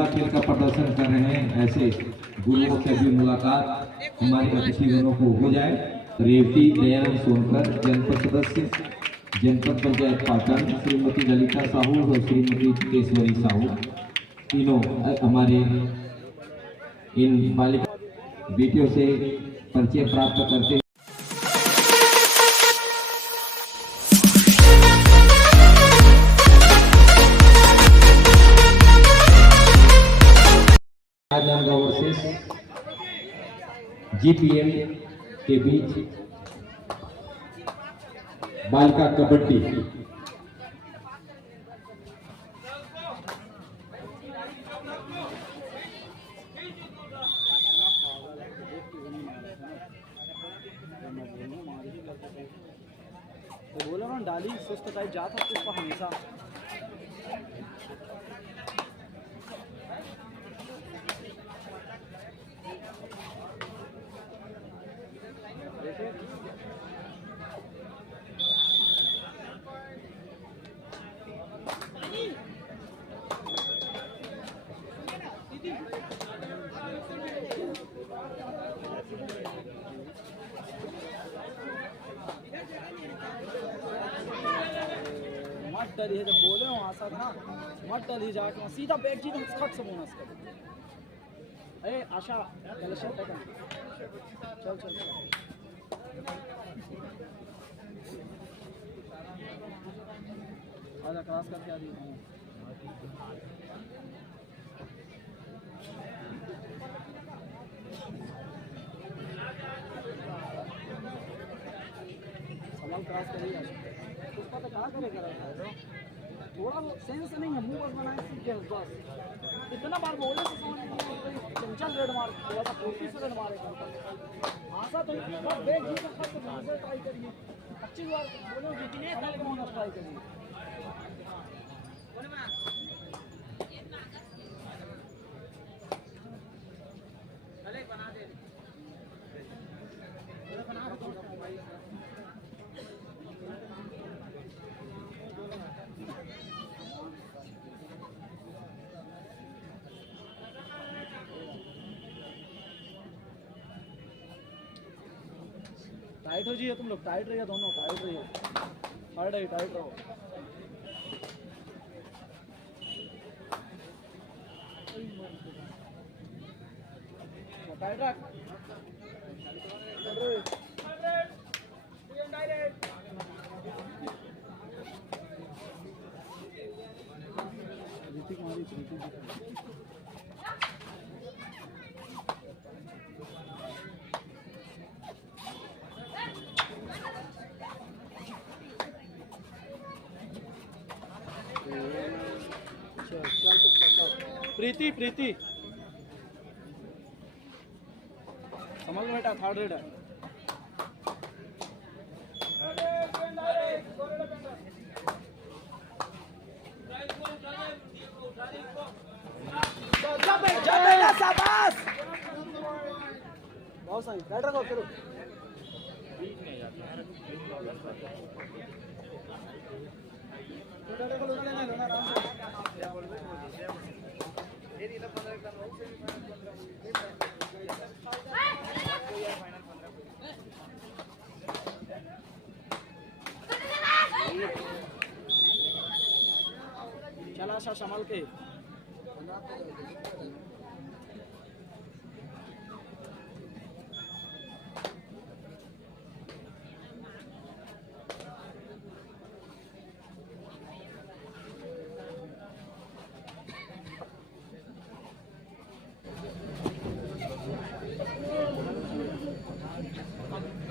उम्दा खेल का प्रदर्शन कर रहे हैं ऐसे गुरुओं से भी मुलाकात हमारे अतिथिगणों को हो जाए। रेवती दयानंद सोनकर, जनपद सदस्य जनपद पंचायत पाटन, श्रीमती ललिता साहू और श्रीमती केशवरी साहू, तीनों हमारे इन बालिका बेटियों से परिचय प्राप्त करते हैं। राजनांदगांव वर्सेस जीपीएम के बीच बालिका कबड्डी। तो बोला ना डाली सुस्त टाइप जाता पुष्पा हमेशा। मत डरी है जब बोले वहाँ सा था, मत डरी जाके सीधा बैठ जी तो खट से बोनस कर। अरे आशा कलेक्शन तक चल चल आजा क्रॉस करके आ रही हूँ। सवाल क्रॉस करिए पुष्पा तो कहाँ करेगा थोड़ा सेंस नहीं है, मुंह बस बनाए सीख गए बस। इतना बार बोले तो समझ नहीं चंचल रेड मार थोड़ा सा 40 रेड मारेगा आशा तो बैठ जी तो फर्स्ट मुझे ट्राई करिए 25 बार बोलो जितने अलग बोनस ट्राई करिए। टाइट हो जाइए तुम लोग, टाइट रहिए दोनों, टाइट रहिए, टाइट रहो। टाइट रख प्रीति प्रीति समझ में बेटा थर्ड रेड है। बहुत सही राइट रखो करो। चला आशा संभाल के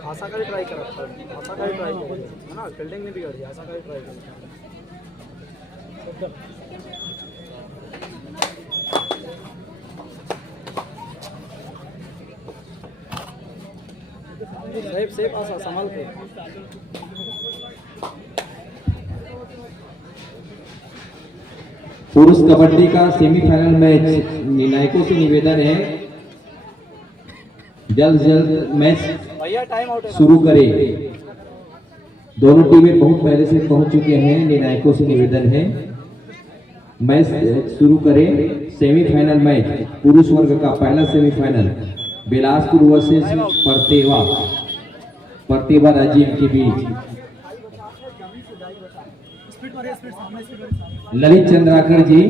आशा का भी ट्राई करा, आशा का भी ट्राई है ना, फील्डिंग नहीं बिगड़ी, आशा का भी ट्राई करा। सेफ सेफ आशा संभाल के। पुरुष कबड्डी का सेमीफाइनल मैच निर्णायकों से निवेदन है जल्द जल्द मैच शुरू करें। दोनों टीमें बहुत पहले से पहुंच चुके हैं, निर्णायकों से निवेदन है मैच शुरू करें। सेमीफाइनल मैच पुरुष वर्ग का पहला सेमीफाइनल बिलासपुर वर्सेस परतेवा राज्य के बीच। ललित चंद्राकर जी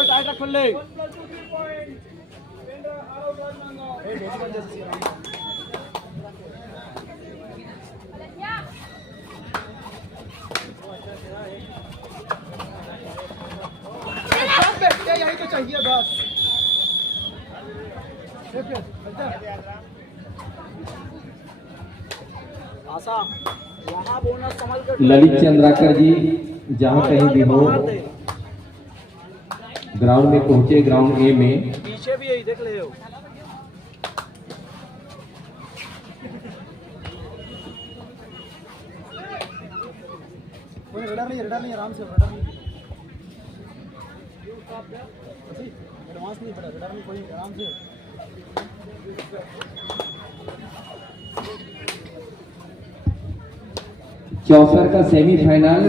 टाइट रख ले। यही तो चाहिए बस। आशा वहाँ बोनस संभाल कर। ललित चंद्राकर जी जहाँ कहीं भी हो ग्राउंड में पहुंचे, ग्राउंड ए में। पीछे भी यही देख ले हो। कोई रडार नहीं आराम से रडार नहीं। एडवांस नहीं पड़ा रडार में, कोई आराम से। चौसर का सेमीफाइनल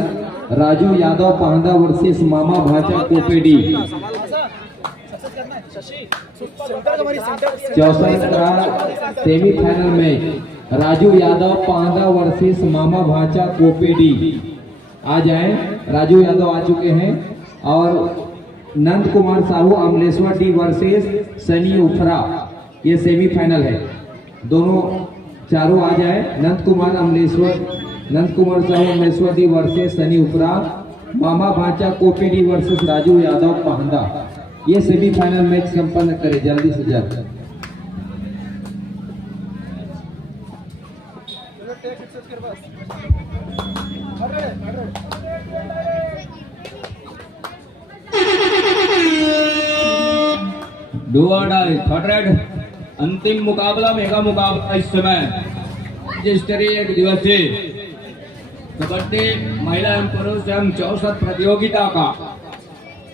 राजू यादव पांडा वर्सेस मामा भाचा कोपेडी। चौसर का सेमीफाइनल में राजू यादव पांडा वर्सेस मामा भाचा कोपेडी। आ जाएं, राजू यादव आ चुके हैं और नंद कुमार साहू अमलेश्वर डी वर्सेस सनी उफरा, ये सेमीफाइनल है। दोनों चारों आ जाए। नंद कुमार साहू अमलेश्वर डी वर्सेस सनी उफरा, मामा भाचा कोपेडी वर्सेस राजू यादव पांडा। ये सेमीफाइनल मैच संपन्न करे जल्दी से जल्द। डू और डाई थर्ड रेड अंतिम मुकाबला, मेगा मुकाबला इस समय राज्य स्तरीय एक दिवसीय कबड्डी महिला एवं पुरुष एवं 64 प्रतियोगिता का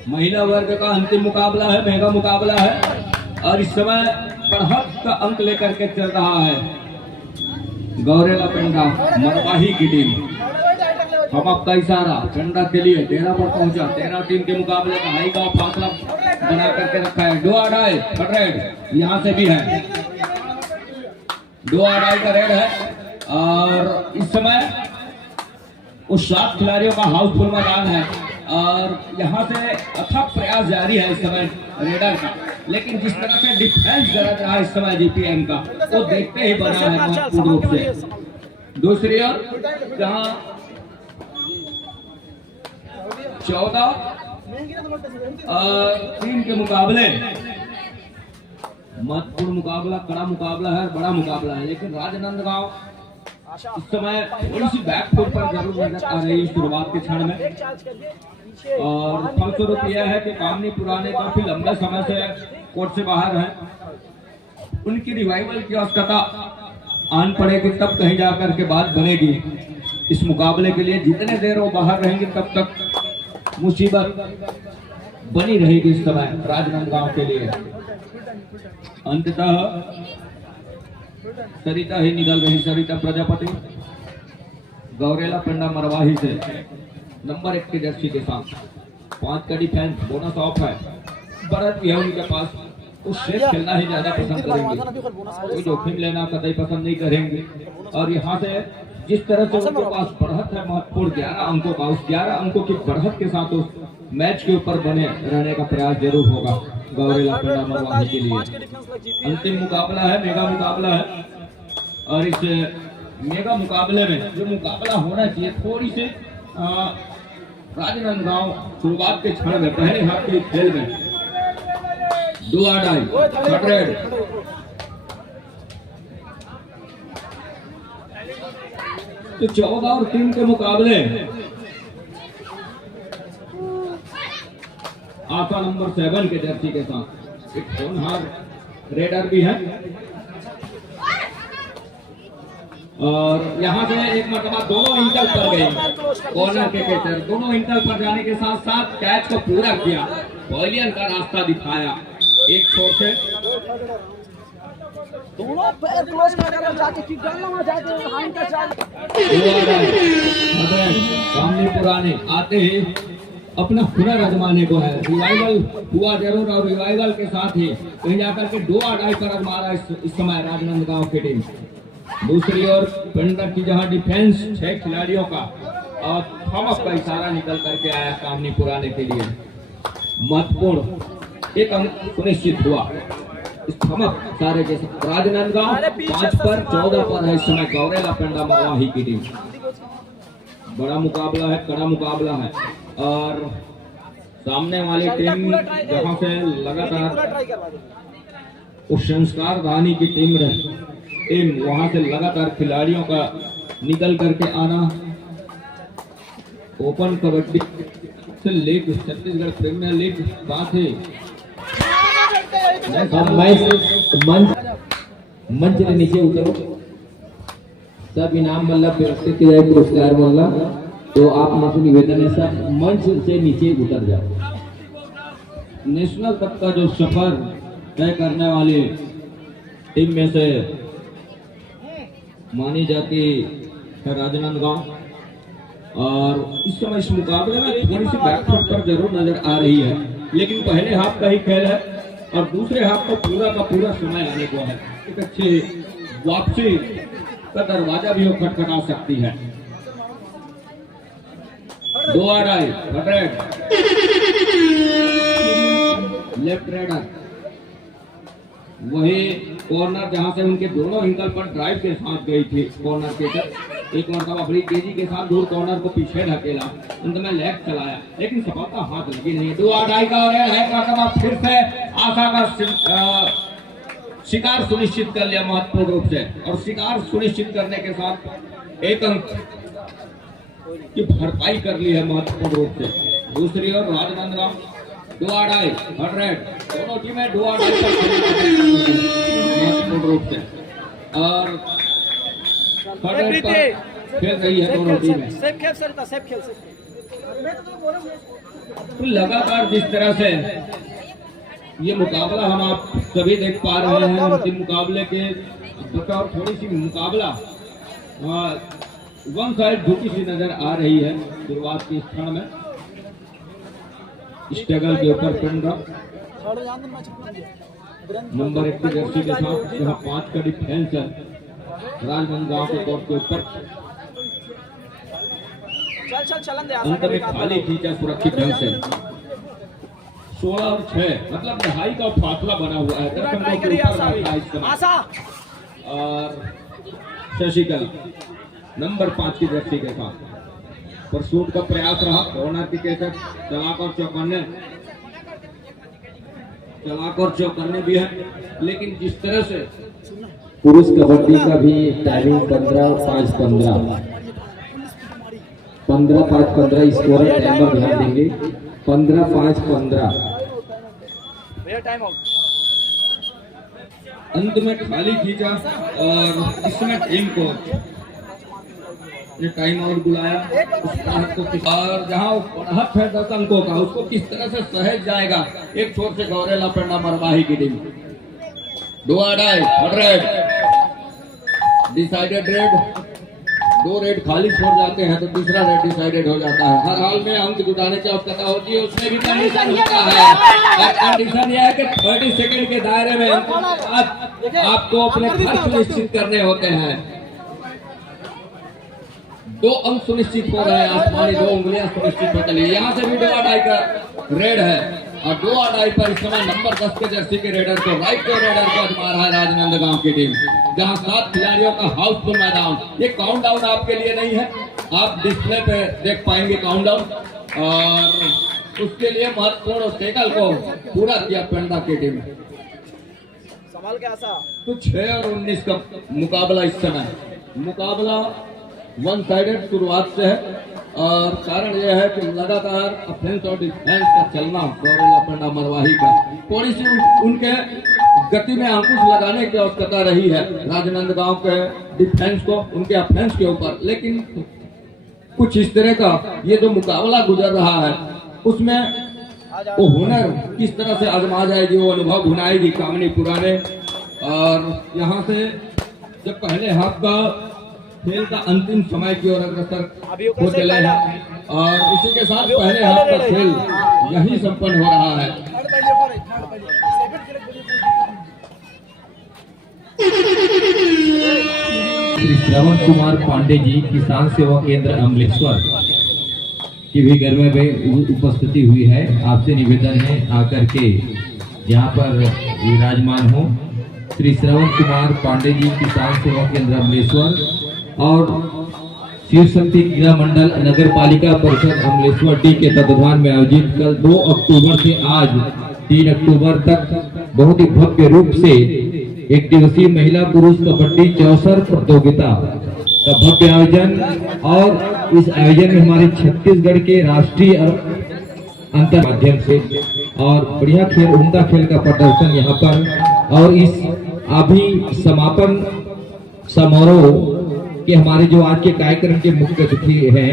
महिला वर्ग का अंतिम मुकाबला है, मेगा मुकाबला है। और इस समय बढ़त का अंक लेकर के चल रहा है गौरेला पेंडा मरवाही की टीम। हम आपका इशारा पेंडा के लिए 13 पर पहुंचा। 13 टीम के मुकाबले का हाई का फासला बना करके रखा है। 2 अढ़ाई थर्ड रेड यहाँ से भी है। 2 अढ़ाई का रेड है और इस समय उस 7 खिलाड़ियों का हाउसफुल मैदान है और यहाँ से अथक प्रयास जारी है इस समय रेडर का। लेकिन जिस तरह से डिफेंस गरज रहा है इस समय जीपीएम का, वो देखते ही बना है महत्वपूर्ण रूप से। दूसरी ओर जहाँ 14 टीम के मुकाबले महत्वपूर्ण मुकाबला, कड़ा मुकाबला है, बड़ा मुकाबला है। लेकिन राजनांदगांव इस समय थोड़ी सी बैकफुट पर जरूर नजर आ रही है शुरुआत के क्षण में। और फलस्वरूप यह है कि कामनी पुराने काफी लंबे समय से कोर्ट से बाहर है। उनकी रिवाइवल की आवश्यकता आन पड़ेगी, तब कहीं जाकर के बात बनेगी इस मुकाबले के लिए। जितने देर वो बाहर रहेंगे तब तक मुसीबत बनी रहेगी इस समय राजनांदगांव के लिए। अंततः सरिता ही निकल रही, सरिता प्रजापति गौरेला पेंडा मरवाही से नंबर 1 की जर्सी के साथ। 5 का डिफेंस बोनस ऑफ है, बढ़त भी है उनके पास। वो सेफ खेलना ही ज्यादा पसंद करेंगे, कोई जोखिम लेना कतई पसंद नहीं करेंगे। और यहाँ से जिस तरह से उनके पास बढ़त है महत्वपूर्ण 11 अंकों का, उस 11 अंकों की बढ़त के साथ उस मैच के ऊपर बने रहने का प्रयास जरूर होगा गौरेला पेंडा मरवाही के लिए। अंतिम मुकाबला है, मेगा मुकाबला है। और इस मेगा मुकाबले में जो मुकाबला होना चाहिए, थोड़ी सी राजनांदगांव शुरुआत के क्षण में पहले हाफ के खेल में डू और डाई रेड। तो 14 और 3 के मुकाबले आशा नंबर 7 के जर्सी के साथ एक होनहार रेडर भी है। और यहाँ से एक मरतबा दोनों इंटल पर गए, कॉर्नर के कैचर दोनों इंटल पर जाने के साथ साथ कैच को पूरा किया, पवेलियन का रास्ता दिखाया। एक छोर से दोनों पैर क्लोज कर जाके किक डालना, वहां जाके हाथ का चाल सामने पुराने आते ही अपना हुनर आजमाने को है। रिवाइवल हुआ जरूर और रिवाइवल के साथ ही कहीं जाकर के 2 आड़ाई पर आजमा इस समय राजनांदगांव की टीम। दूसरी ओर पेंडर की जहां डिफेंस 6 खिलाड़ियों का और थॉमस का इशारा निकल करके आया सामने पुराने के लिए। महत्वपूर्ण एक अंक सुनिश्चित हुआ इस थमक सारे के साथ। राजनांदगांव 5 पर 14 पर है इस समय गौरेला पेंडा मरवाही की टीम। बड़ा मुकाबला है, कड़ा मुकाबला है और सामने वाली टीम जहां से लगातार उस संस्कार धानी की टीम वहां से लगातार खिलाड़ियों का निकल करके आना। ओपन कबड्डी से लीग, छत्तीसगढ़ प्रीमियर लीग बात है। मंच के नीचे उतरो, सब इनाम मतलब व्यवस्थित किया जाए, पुरस्कार मामला। तो आप मुझसे निवेदन है सब मंच से नीचे उतर जाओ। नेशनल तक का जो सफर तय करने वाली टीम में से मानी जाती है राजनांदगांव और इस समय इस मुकाबले में थोड़ी सी बैकफुट पर जरूर नजर आ रही है, लेकिन पहले हाफ का ही खेल है और दूसरे हाफ का पूरा समय आने को है। एक अच्छी वापसी का दरवाजा भी वो खटखटा सकती है। 2 आड़ाई लेफ्ट रेडर, वही कॉर्नर जहां से उनके दोनों एंगल पर ड्राइव के साथ गई थी कॉर्नर के तरफ। एक मरतबा बड़ी तेजी के साथ दूर कॉर्नर को पीछे ढकेला, अंत में लेग चलाया लेकिन सफलता हाथ लगी नहीं। 2 आड़ाई का और है मरतबा फिर से आशा का शिकार सुनिश्चित कर लिया महत्वपूर्ण रूप से और शिकार सुनिश्चित करने के साथ 1 अंक की भरपाई कर ली है महत्वपूर्ण रूप से। दूसरी ओर राजनांदगांव 2 आड़ाई 100 दोनों टीमें 2 आड़ाई महत्वपूर्ण रूप से और खेल रही है दोनों टीमें। तो लगातार जिस तरह से ये मुकाबला हम आप सभी देख पा रहे हैं, अंतिम मुकाबले के बतौर थोड़ी सी मुकाबला वन साइड झुकी सी नजर आ रही है शुरुआत के क्षण में। स्ट्रगल के ऊपर पेंड्रा नंबर 1 की जर्सी के साथ जहां 5 का डिफेंस है राजनांदगांव के कोर्ट के ऊपर। अंत में खाली खींचा सुरक्षित ढंग से। 16 और 6 मतलब दहाई का फासला बना हुआ है दर्शकों के ऊपर। और शशिकल नंबर 5 की जर्सी के साथ परसूट का प्रयास रहा। कॉर्नर की कैसे चलाक और चौकन्ने भी है, लेकिन जिस तरह से पुरुष कबड्डी का भी टाइमिंग 15-5-15 15-5-15 स्कोर टाइम पर ध्यान देंगे। 15-5-15 अंत में खाली खींचा और इसमें टीम कोच ने टाइम आउट बुलाया और जहां हक है 10 अंकों का उसको किस तरह से सहज जाएगा। एक छोर से गौरेला पेंडा मरवाही की टीम 2 आड़ाई 100 डिसाइडेड रेड। 2 रेड खाली छोड़ जाते हैं तो तीसरा रेड डिसाइडेड हो जाता है। हर हाल में अंक जुटाने की आवश्यकता होती है, उसमें भी कंडीशन होता है। कंडीशन यह है कि 30 सेकंड के दायरे में आपको अपने खर्च सुनिश्चित करने होते हैं। 2 अंक सुनिश्चित हो रहे हैं, आसमानी 2 उंगलियां सुनिश्चित हो चली। यहाँ से भी 2 आड़ाई का रेड है और 2 अढ़ाई पर इस समय नंबर 10 के जर्सी के रेडर को राइट के रेडर को आजमा रहा है राजनांदगांव की टीम, जहां 7 खिलाड़ियों का हाउसफुल मैदान। ये काउंटडाउन आपके लिए नहीं है, आप डिस्प्ले पे देख पाएंगे काउंटडाउन, और उसके लिए महत्वपूर्ण टेकल को पूरा किया पेंडा की टीम। संभाल के आशा तो 6 और 19 का मुकाबला इस समय, मुकाबला वन साइडेड शुरुआत से है, और कारण यह है कि लगातार ऑफेंस और डिफेंस का चलना गौरेला पेंडा मरवाही का थोड़ी सी उनके गति में अंकुश लगाने की आवश्यकता रही है राजनांदगांव के डिफेंस को उनके ऑफेंस के ऊपर, लेकिन कुछ इस तरह का ये जो मुकाबला गुजर रहा है उसमें वो हुनर किस तरह से आजमा जाएगी, वो अनुभव भुनाएगी कामनी पुराने। और यहाँ से जब पहले हाफ का खेल का अंतिम समय की ओर अग्रसर हो चले हैं, और इसी के साथ पहले हाफ का खेल यही संपन्न हो रहा है। श्री श्रवण कुमार पांडे जी किसान सेवा केंद्र अमलेश्वर की भी घर में उपस्थिति हुई है। आपसे निवेदन है आकर के यहाँ पर विराजमान हो। श्री श्रवण कुमार पांडे जी किसान सेवा केंद्र अमलेश्वर और शिव शक्ति क्रीड़ा मंडल नगर पालिका परिषद अमलेश्वर डी के तत्वाधान में आयोजित कल 2 अक्टूबर से आज 3 अक्टूबर तक बहुत ही भव्य रूप से एक दिवसीय महिला पुरुष कबड्डी चौसर प्रतियोगिता का भव्य आयोजन, और इस आयोजन में हमारे छत्तीसगढ़ के राष्ट्रीय और अंतर माध्यम से और बढ़िया खेल, उम्दा खेल का प्रदर्शन यहाँ पर। और इस अभी समापन समारोह के हमारे जो आज के कार्यक्रम के मुख्य अतिथि हैं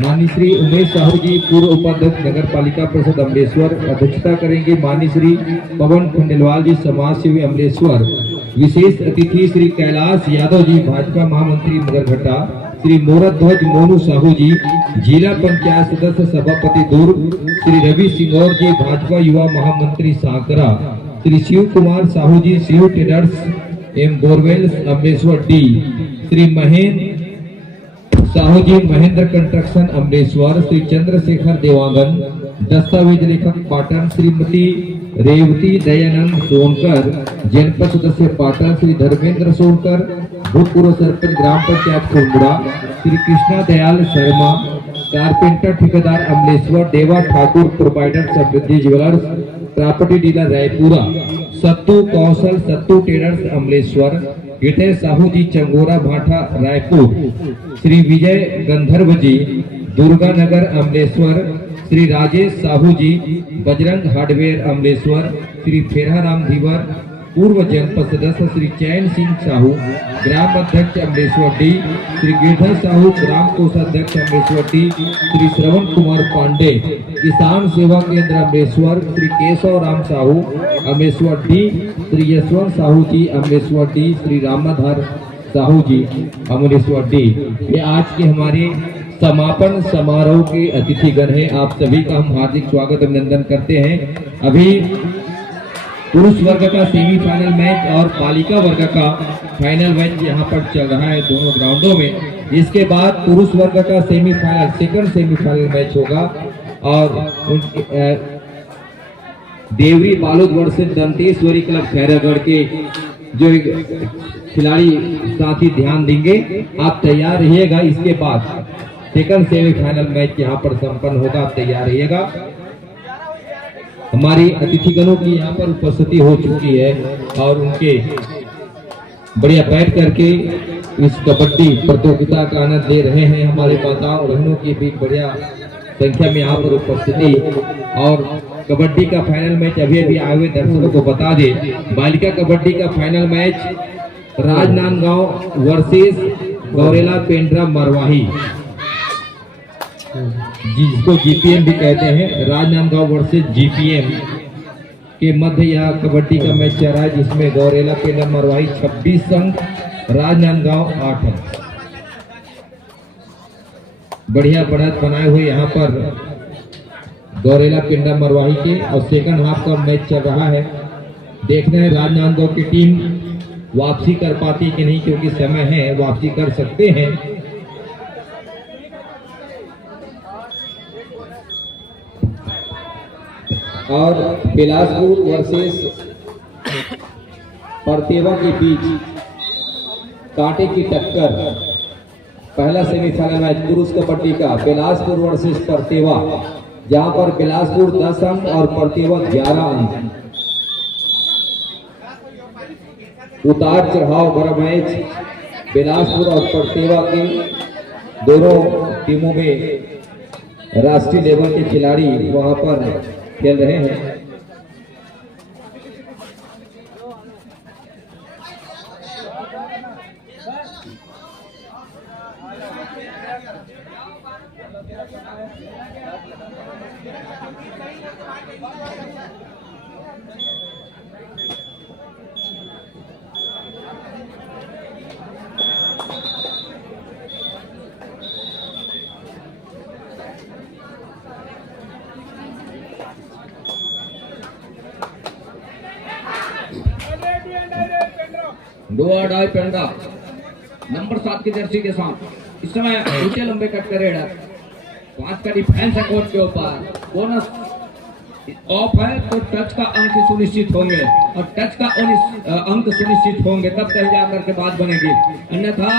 माननीय श्री उमेश साहू जी, पूर्व उपाध्यक्ष नगर पालिका परिषद अमलेश्वर, अध्यक्षता करेंगे माननीय श्री पवन खंडेलवाल जी, समाज सेवी अमलेश्वर। विशेष अतिथि श्री कैलाश यादव जी, भाजपा महामंत्री मगरघट्टा, श्री मोरत ध्वज मोनू साहू जी, जिला पंचायत सदस्य सभापति दुर्ग, श्री रवि सिंगौर जी, भाजपा युवा महामंत्री सांकरा, श्री शिव कुमार साहू जी, शिव ट्रेडर्स एवं बोरवेल्स अमलेश्वर डी, श्री महेंद्र साहू जी, महेंद्र कंस्ट्रक्शन अमलेश्वर, श्री चंद्रशेखर देवांगन, दस्तावेज लेखक पाटन, श्रीमती रेवती दयानंद सोनकर, जनपद सदस्य पाटन, श्री धर्मेंद्र सोनकर, भूतपूर्व सरपंच ग्राम पंचायत खुरमुड़ा, श्री कृष्णा दयाल शर्मा, कारपेंटर ठेकेदार अमलेश्वर, देवा ठाकुर प्रोवाइडर समृद्धि ज्वेलर्स, प्रॉपर्टी डीलर रायपुरा, सत्तू कौशल सत्तू ट्रेडर्स अमलेश्वर, विजय साहू जी, चंगोरा भाटा रायपुर, श्री विजय गंधर्व जी, दुर्गा नगर अमलेश्वर, श्री राजेश साहू जी, बजरंग हार्डवेयर अमलेश्वर, श्री फेराराम धीवर, पूर्व जनपद सदस्य श्री चैन सिंह साहू, ग्राम अध्यक्ष अमलेश्वर डी, श्री गिरधर साहू, ग्राम कोषाध्यक्ष अमलेश्वर डी, श्री श्रवण कुमार पांडे, किसान सेवा केंद्र अमलेश्वर, श्री केशव राम साहू अमलेश्वर डी, श्री यशवंत साहू जी अमलेश्वर डी, श्री रामाधार साहू जी अमलेश्वर डी। ये आज के हमारे समापन समारोह के अतिथिगण हैं। आप सभी का हम हार्दिक स्वागत अभिनंदन करते हैं। अभी पुरुष वर्ग का सेमीफाइनल मैच और बालिका वर्ग का फाइनल मैच यहाँ पर चल रहा है दोनों ग्राउंडों में। इसके बाद पुरुष वर्ग का सेमीफाइनल, सेकंड सेमीफाइनल मैच होगा, और देवरी बालूद से दंतेश्वरी क्लब खैरागढ़ के जो खिलाड़ी साथी ध्यान देंगे, आप तैयार रहिएगा। इसके बाद सेकंड सेमीफाइनल मैच यहाँ पर संपन्न होगा, आप तैयार रहिएगा। हमारी अतिथिगणों की यहाँ पर उपस्थिति हो चुकी है और उनके बढ़िया बैठ करके इस कबड्डी प्रतियोगिता का आनंद ले रहे हैं। हमारे माताओं बहनों की भी बढ़िया संख्या में यहाँ पर उपस्थिति, और कबड्डी का फाइनल मैच अभी अभी आए हुए दर्शकों को बता दे, बालिका कबड्डी का final match Rajnandgaon versus Gaurela Pendra Marwahi, जिसको जीपीएम भी कहते हैं, राजनांदगांव वर्सेस जीपीएम के मध्य यह कबड्डी का मैच चल रहा है, जिसमें गौरेला पेंड्रा मरवाही 26 अंक, राजनांदगांव 8 अंक। बढ़िया बढ़त बनाए हुए यहाँ पर गौरेला पेंड्रा मरवाही के, और सेकंड हाफ का मैच चल रहा है। देखना है राजनांदगांव की टीम वापसी कर पाती कि नहीं, क्योंकि समय है, वापसी कर सकते हैं। और बिलासपुर वर्सेस परतेवा के बीच कांटे की टक्कर। पहला सेमीफाइनल मैच पुरुष कबड्डी का बिलासपुर वर्सेस परतेवा, जहां पर बिलासपुर 10 अंक और परतेवा 11 अंक। उतार चढ़ाव भरा मैच बिलासपुर और परतेवा के दोनों टीमों में राष्ट्रीय लेवल के खिलाड़ी वहां पर खेल रहे हैं। दो अढ़ाई पेंडा नंबर 7 की जर्सी के साथ इस समय ऊंचे लंबे कट का रेडर 5 का डिफेंस है कोर्ट के ऊपर। बोनस ऑफ है तो टच का अंक सुनिश्चित होंगे और टच का अंक सुनिश्चित होंगे तब कहीं जाकर के बात बनेगी, अन्यथा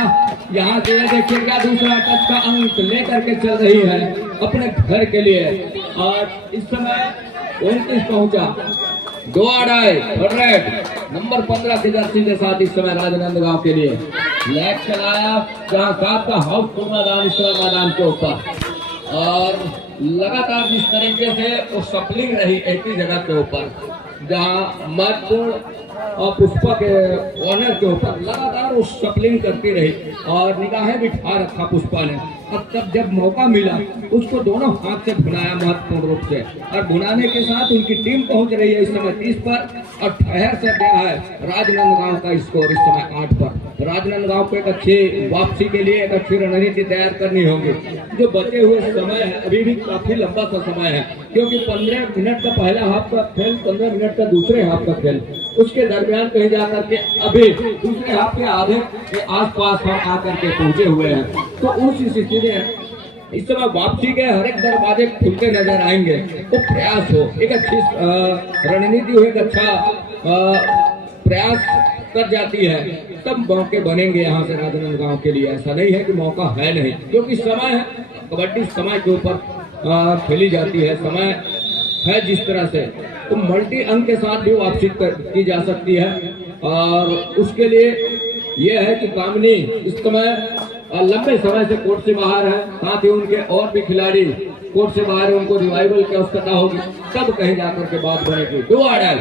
यहाँ से देखिएगा दूसरा टच का अंक लेकर के चल रही है अपने घर के लिए। और इस समय 29 पहुंचा 2 अढ़ाई रेड नंबर 15 की जर्सी के साथ इस समय राजनांदगांव के लिए लैग चलाया, जहां 7 का हाउसफुल मैदान इस समय मैदान के ऊपर। और लगातार जिस तरीके से वो सप्लिंग रही एक ही जगह के ऊपर, जहां महत्वपूर्ण और पुष्पा के ऑनर के ऊपर लगातार वो सप्लिंग करती रही और निगाहें बिठा रखा पुष्पा ने। अब तब जब मौका मिला उसको दोनों हाथ से भुनाया महत्वपूर्ण रूप से, और भुनाने के साथ उनकी टीम पहुंच रही है इस समय 30 पर और ठहर से गया है राजनांदगांव का स्कोर इस समय 8 पर। राजनांदगांव को एक अच्छी वापसी के लिए एक अच्छी रणनीति तैयार करनी होगी। जो बचे हुए समय है अभी भी काफी लंबा सा समय है, क्योंकि 15 मिनट का पहला हाफ का खेल, 15 मिनट का दूसरे हाफ का खेल, उसके दरमियान कहीं जाकर के अभी दूसरे हाफ के आधे के आसपास हम आकर के पहुंचे हुए हैं। तो उस स्थिति में इस समय वापसी के हर एक दरवाजे खुलते नजर आएंगे। तो प्रयास हो, एक अच्छी रणनीति हो, एक अच्छा प्रयास कर जाती है तब मौके बनेंगे यहाँ से राजनांदगांव के लिए। ऐसा नहीं है कि मौका है नहीं, क्योंकि समय है, कबड्डी समय के ऊपर खेली जाती है, समय है जिस तरह से तो मल्टी अंक के साथ भी वापसी की जा सकती है। और उसके लिए यह है कि कामनी इस समय लंबे समय से कोर्ट से बाहर है, साथ ही उनके और भी खिलाड़ी कोर्ट से बाहर है, उनको रिवाइवल की आवश्यकता होगी तब कहीं जाकर के बात बनेगी। दो अढ़ाई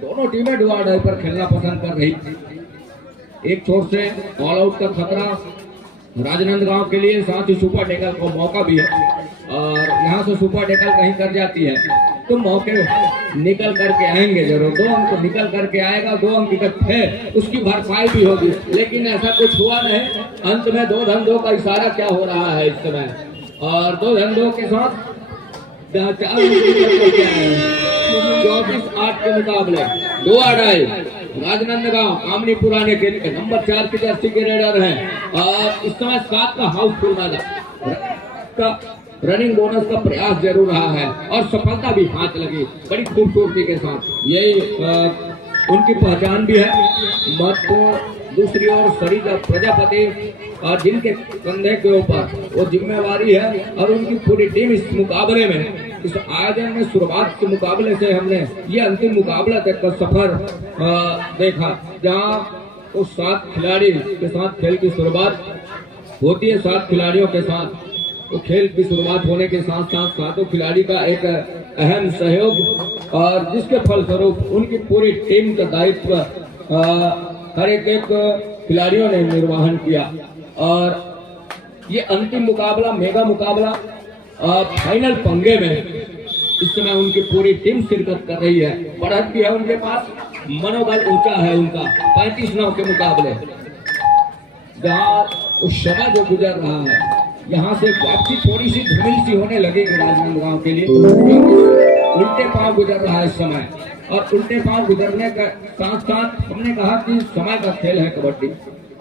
दोनों टीमें दो अढ़ाई पर खेलना पसंद कर रही। एक छोर से ऑल आउट का खतरा राजनांदगांव के लिए, साथ ही सुपर टेकल को मौका भी है और यहाँ से सुपर टेकल कहीं कर जाती है तो मौके निकल करके आएंगे जरूर। 2 अंक निकल करके आएगा, 2 अंक इकट्ठे उसकी भरपाई भी होगी, लेकिन ऐसा कुछ हुआ नहीं। अंत में 2 धंधों का इशारा क्या हो रहा है इस समय, और 2 धंधों के साथ 24-8 के मुकाबले 2 अढ़ाई राजनांदगांव कामनी पुराने के लिए नंबर 4 की जर्सी के रेडर हैं और इस समय 7 का हाउसफुल मैदान का रनिंग बोनस का प्रयास जरूर रहा है और सफलता भी हाथ लगी बड़ी खूबसूरती के साथ। यही उनकी पहचान भी है। महत्वपूर्ण दूसरी ओर सरिता प्रजापति और जिनके कंधे के ऊपर वो जिम्मेवारी है और उनकी पूरी टीम इस मुकाबले में, इस आयोजन में शुरुआत के मुकाबले से हमने ये अंतिम मुकाबला तक का सफर देखा, जहां उस 7 खिलाड़ी के साथ खेल की शुरुआत होती है। 7 खिलाड़ियों के साथ तो खेल की शुरुआत होने के साथ साथ 7 खिलाड़ी का एक अहम सहयोग और जिसके फलस्वरूप उनकी पूरी टीम का दायित्व हर एक खिलाड़ियों ने निर्वहन किया। और ये अंतिम मुकाबला, मेगा मुकाबला फाइनल पंगे में इस समय उनकी पूरी टीम शिरकत कर रही है। बढ़त भी है उनके पास, मनोबल ऊंचा है उनका 35-9 के मुकाबले। जहां उस समय जो गुजर रहा है, यहाँ से वापसी थोड़ी सी धुमिल सी होने लगेगी राजनांदगांव के लिए। उल्टे पांव गुजर रहा है इस समय, और उल्टे पांव गुजरने के साथ साथ हमने कहा कि समय का खेल है कबड्डी,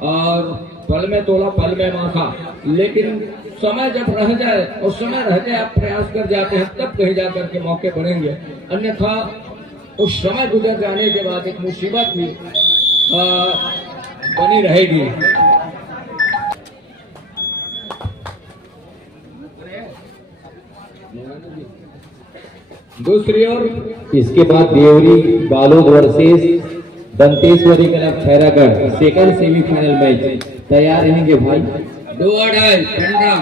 और पल में तोला पल में माथा, लेकिन समय जब रह जाए और समय रहते आप प्रयास कर जाते हैं तब कहीं जाकर के मौके बढ़ेंगे, अन्यथा उस समय गुजर जाने के बाद एक मुसीबत भी बनी रहेगी। दूसरी ओर इसके बाद Deori Balod versus Danteshwari club Khairagarh second semifinal match तैयार रहेंगे भाई। 2-2.5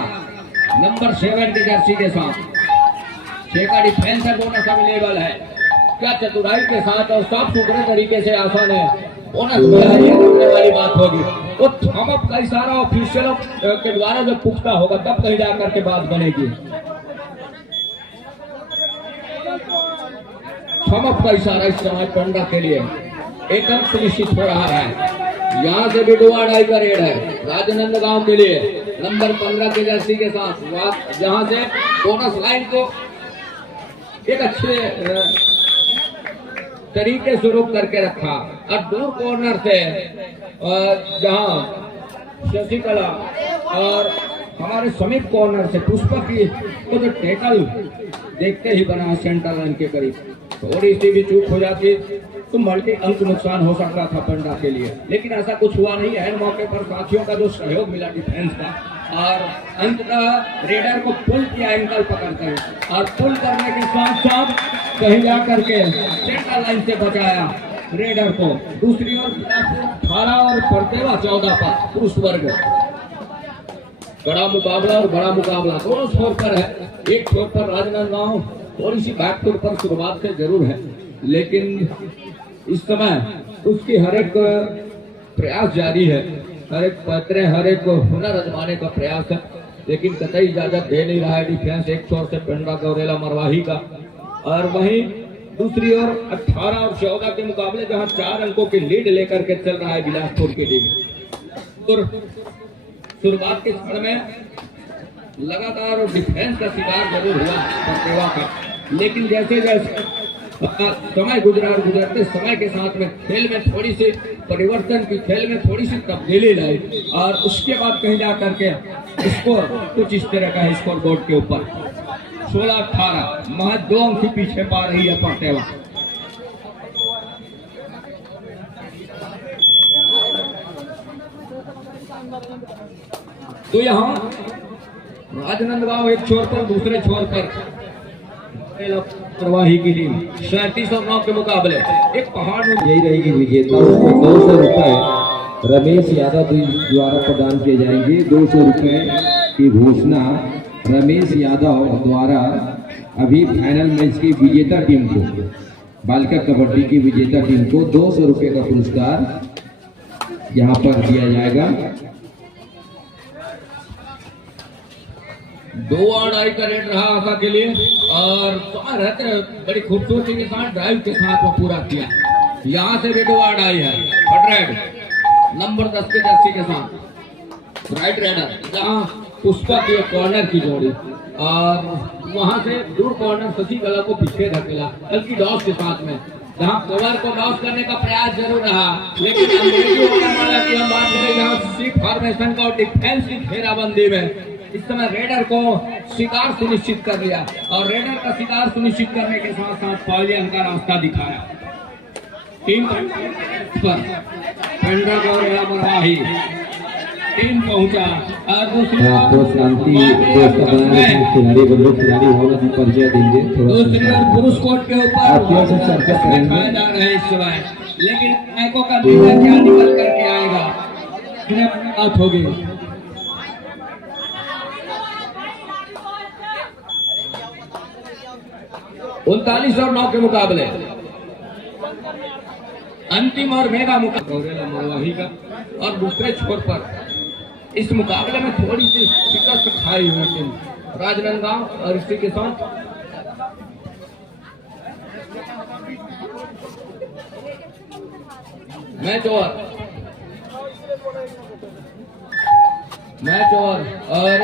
नंबर 7 की जर्सी के साथ 6 का डिफेंसर बोनस अवेलेबल है। क्या चतुराई के साथ और साफ सुथरे तरीके से आसान है बोनस करने वाली बात होगी। वो थम अप का इशारा ऑफिशियलों के द्वारा जब पुख्ता होगा तब कहीं जाकर के बात बनेगी। थम अप का इशारा इस समय पंडा के लिए एकदम सुनिश्चित हो रहा है। यहाँ से भी 2-2.5 का रेड है राजनांदगांव के लिए नंबर 15 के जर्सी के साथ, जहां से बोनस लाइन को एक अच्छे तरीके से रोक करके रखा और दूर कॉर्नर से जहां शशिकला और हमारे समीप कॉर्नर से पुष्पा की तो टैकल देखते ही बना सेंटर लाइन के करीब, थोड़ी सी भी चूक हो जाती तो मल्टी अंक नुकसान हो सकता था पंडा के लिए, लेकिन ऐसा कुछ हुआ नहीं है। मौके पर साथियों का जो सहयोग मिला डिफेंस का और अंततः रेडर को पुल किया एंकल पकड़कर और पुल करने के साथ साथ कहीं जा करके सेंटर लाइन से बचाया रेडर को। दूसरी ओर 18 और परतेवा 14 पर पुरुष वर्ग बड़ा मुकाबला और बड़ा मुकाबला दोनों छोर पर है। एक छोर पर राजनांदगांव थोड़ी सी बैकफुट पर शुरुआत से जरूर है, लेकिन इस समय उसकी हर एक प्रयास जारी है, हर एक पत्रे हर एक हुनर आजमाने का प्रयास है, लेकिन कतई इजाजत दे नहीं रहा है डिफेंस। एक छोर से पेंड्रा गौरेला मरवाही का और वहीं दूसरी ओर 18 और 14 के मुकाबले जहां 4 अंकों की लीड लेकर के चल रहा है बिलासपुर की टीम। और शुरुआत के क्षण में लगातार और डिफेंस का शिकार जरूर हुआ परतेवा का, लेकिन जैसे जैसे समय गुजरा और गुजरते समय के साथ में खेल में थोड़ी सी परिवर्तन की, खेल में थोड़ी सी तब्दीली लाई और उसके बाद कहीं जा करके स्कोर कुछ इस तरह का है स्कोर बोर्ड के ऊपर 16-18 महज 2 अंक पीछे पा रही है परतेवा। तो यहाँ राजनांदगांव एक छोर पर दूसरे छोर पर प्रवाही की टीम 37 और 9 के मुकाबले एक पहाड़ में यही रहेगी विजेता। उसको 200 रुपए रमेश यादव द्वारा प्रदान किए जाएंगे। 200 रुपए की घोषणा रमेश यादव द्वारा अभी फाइनल मैच की विजेता टीम को, बालिका कबड्डी की विजेता टीम को 200 रुपए का पुरस्कार यहाँ पर दिया जाएगा। 2-2.5 का रेट रहा आशा के लिए और समय रहते बड़ी खूबसूरती के साथ ड्राइव के साथ वो पूरा किया। यहाँ से भी 2-2.5 है रेड नंबर 10 के जर्सी के साथ राइट रेडर, जहाँ पुष्पा की कॉर्नर की जोड़ी और वहां से दूर कॉर्नर शशिकला को पीछे धकेला हल्की डॉस के साथ में, जहाँ कवर को डॉस करने का प्रयास जरूर रहा, लेकिन अंग्रेजी ओवर वाला की हम बात करें जहाँ सी फॉर्मेशन का और डिफेंस की घेराबंदी में इस समय रेडर को शिकार सुनिश्चित कर लिया और रेडर का शिकार सुनिश्चित करने के साथ साथ पॉलियन का रास्ता दिखाया। टीम पर पेंड्रा गौरेला मरवाही टीम पहुंचा और दूसरी ओर पुरुष कोर्ट के ऊपर दिखाए जा रहे हैं इस समय, लेकिन मैको का लीडर क्या निकल करके आएगा आउट होगी। उनतालीस और 9 के मुकाबले अंतिम और मेगा मुकाबला गौरेला मरवाही का और दूसरे छोर पर इस मुकाबले में थोड़ी सी शिकस्त खाई हुई टीम राजनांदगांव और इसी के साथ मैच ओवर और